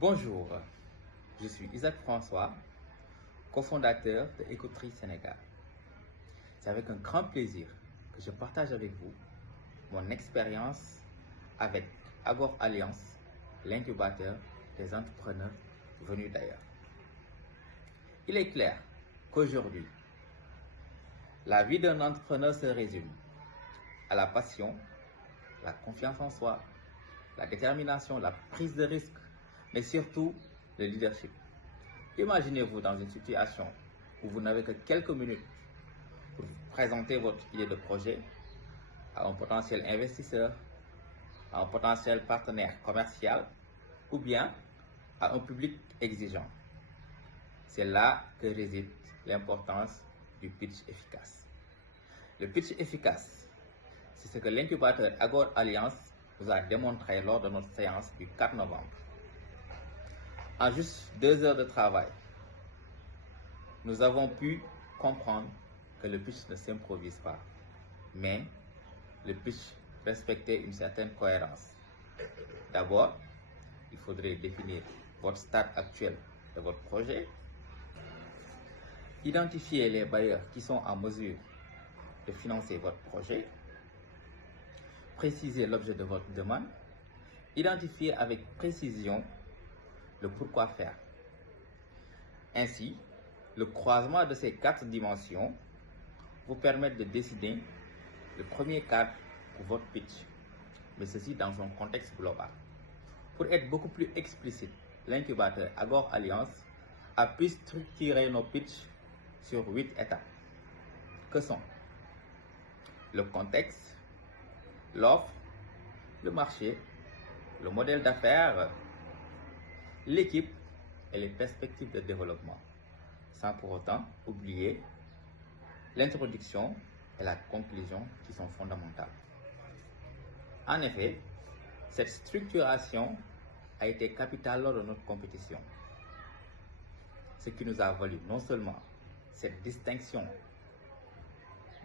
Bonjour, je suis Isaac François, cofondateur de Écoterie Sénégal. C'est avec un grand plaisir que je partage avec vous mon expérience avec Agor Alliance, l'incubateur des entrepreneurs venus d'ailleurs. Il est clair qu'aujourd'hui, la vie d'un entrepreneur se résume à la passion, la confiance en soi, la détermination, la prise de risque, mais surtout le leadership. Imaginez-vous dans une situation où vous n'avez que quelques minutes pour présenter votre idée de projet à un potentiel investisseur, à un potentiel partenaire commercial ou bien à un public exigeant. C'est là que réside l'importance du pitch efficace. Le pitch efficace, c'est ce que l'incubateur Agor Alliance nous a démontré lors de notre séance du 4 novembre. En juste 2 heures de travail, nous avons pu comprendre que le pitch ne s'improvise pas, mais le pitch respectait une certaine cohérence. D'abord, il faudrait définir votre stade actuel de votre projet, identifier les bailleurs qui sont en mesure de financer votre projet, préciser l'objet de votre demande, identifier avec précision le pourquoi faire. Ainsi, le croisement de ces 4 dimensions vous permet de décider le premier cadre pour votre pitch, mais ceci dans un contexte global. Pour être beaucoup plus explicite, l'incubateur Agor Alliance a pu structurer nos pitchs sur 8 étapes, que sont le contexte, l'offre, le marché, le modèle d'affaires, l'équipe et les perspectives de développement, sans pour autant oublier l'introduction et la conclusion qui sont fondamentales. En effet, cette structuration a été capitale lors de notre compétition, ce qui nous a valu non seulement cette distinction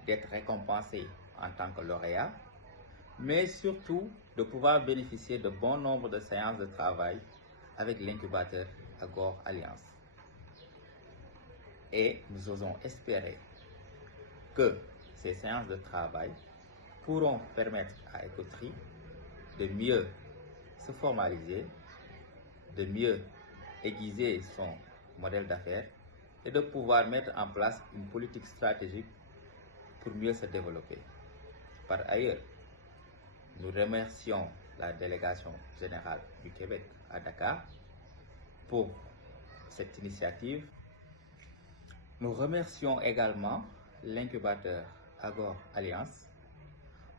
d'être récompensé en tant que lauréat, mais surtout de pouvoir bénéficier de bon nombre de séances de travail avec l'incubateur Agor Alliance. Et nous osons espérer que ces séances de travail pourront permettre à Écoterie de mieux se formaliser, de mieux aiguiser son modèle d'affaires et de pouvoir mettre en place une politique stratégique pour mieux se développer. Par ailleurs, nous remercions la délégation générale du Québec à Dakar pour cette initiative. Nous remercions également l'incubateur Agor Alliance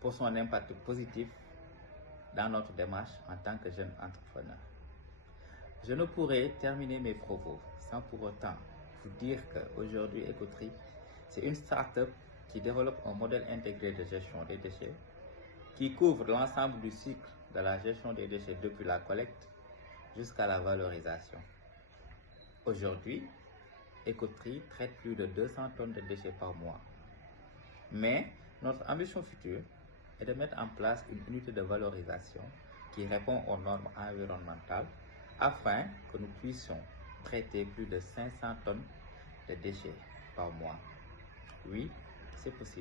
pour son impact positif dans notre démarche en tant que jeune entrepreneur. Je ne pourrais terminer mes propos sans pour autant vous dire qu'aujourd'hui, Écoterie, c'est une start-up qui développe un modèle intégré de gestion des déchets qui couvre l'ensemble du cycle de la gestion des déchets depuis la collecte jusqu'à la valorisation. Aujourd'hui, Écoterie traite plus de 200 tonnes de déchets par mois. Mais notre ambition future est de mettre en place une unité de valorisation qui répond aux normes environnementales afin que nous puissions traiter plus de 500 tonnes de déchets par mois. Oui, c'est possible.